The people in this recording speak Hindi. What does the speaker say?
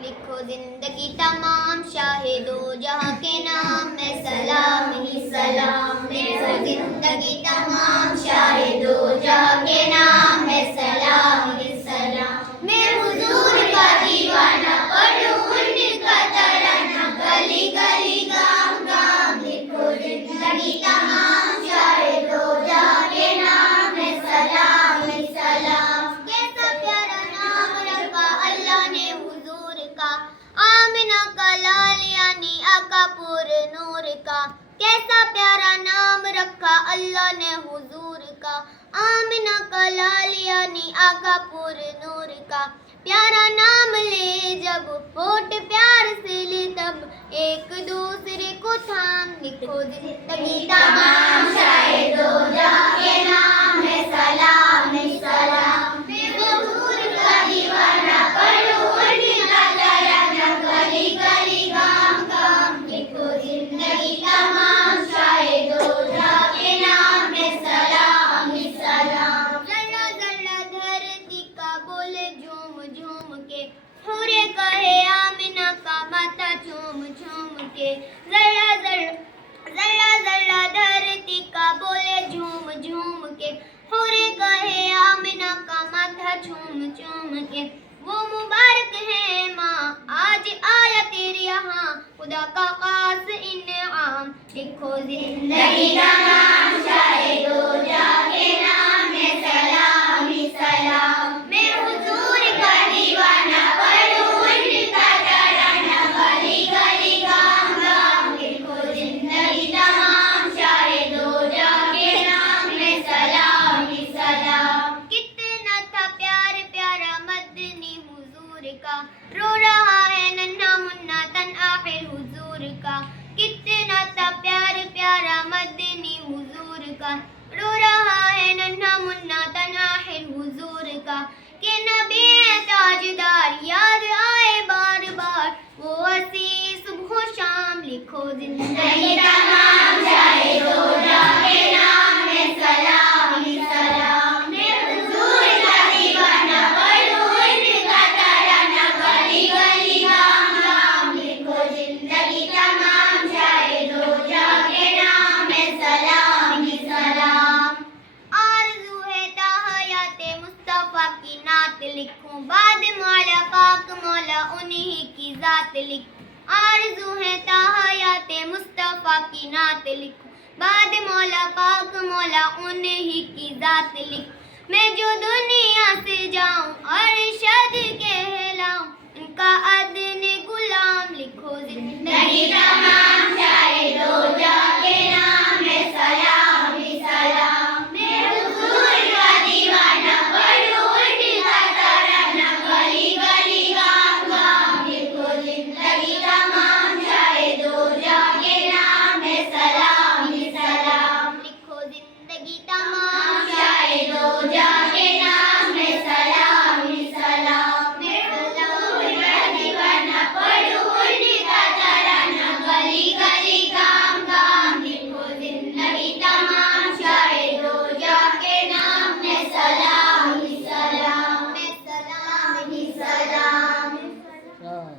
लिखो जिंदगी तमाम शाहिदो जहाँ के नाम में सलाम ही सलाम। लिखो जिंदगी तमाम शाहिदो जहाँ के नाम में सलाम ही सलाम। मैं हुजूर का दीवाना पढ़ूं उनका तराना गली गली गाम गाम। लिखो जिंदगी तमाम शाहिदो जहाँ के नाम में सलाम ही सलाम। कैसा प्यारा नाम रखा अल्लाह ने हुजूर का, आमिना का लाल यानी आका पूरे नूर का। कैसा प्यारा नाम रखा अल्लाह ने हुजूर का, आमिना का लाल यानी आका पूरे नूर का। प्यारा नाम ले जब होठ प्यार से ले तब एक दूसरे को थाम। लिखो जिंदगी तमाम शाहिदो जहाँ के नाम है सलाम है सलाम। मैं हुजूर का दीवाना पढ़ूं उनका तराना गली गली गाम गाम। लिखो जिंदगी तमाम शाहिदो जहाँ के नाम है सलाम ही सलाम। जरा जरा धरती का बोले झूम झूम के, हुरे कहे आमिना का माथा झूम झूम के। जरा जरा धरती का बोले झूम झूम के, हुरे कहे आमिना का माथा झूम झूम के। वो मुबारक है माँ आज आया तेरे यहाँ, खुदा का खास इनाम। लिखो जिंदगी तमाम शाहिदो जहाँ के नाम है सलाम ही सलाम। मैं हुजूर का दीवाना पढ़ूं उनका तराना गली गली गाम गाम। लिखो जिंदगी तमाम शाहिदो जहाँ के नाम है सलाम ही सलाम। कितना था प्यार प्यारा मदनी हुजूर का, रो रहा है नन्हा मुन्ना तन आखिर हुजूर का। कितना था प्यार प्यारा मदनी हुजूर का, रो रहा है नन्हा मुन्ना तन आखिर हुजूर का। के नबी है ताजदार याद आए बार बार, वो हसी सुबह शाम। लिखो जिंदगी तमाम शाहिदो जहाँ के नाम है सलाम ही सलाम। मैं हुजूर का दीवाना पढ़ूं उनका तराना गली गली गाम गाम। लिखो जिंदगी तमाम शाहिदो जहाँ के नाम है सलाम ही सलाम। आरज़ू है ताहयाते मुस्तफ़ा की नात लिखूं, बाद मौला पाक मौला उन्हीं की जात लिखूं। आरज़ू है ताहयाते मुस्तफ़ा की नात लिखूं, बाद मौला पाक मौला उन्हीं की जात लिखूं। मैं जो दुनिया से जाऊं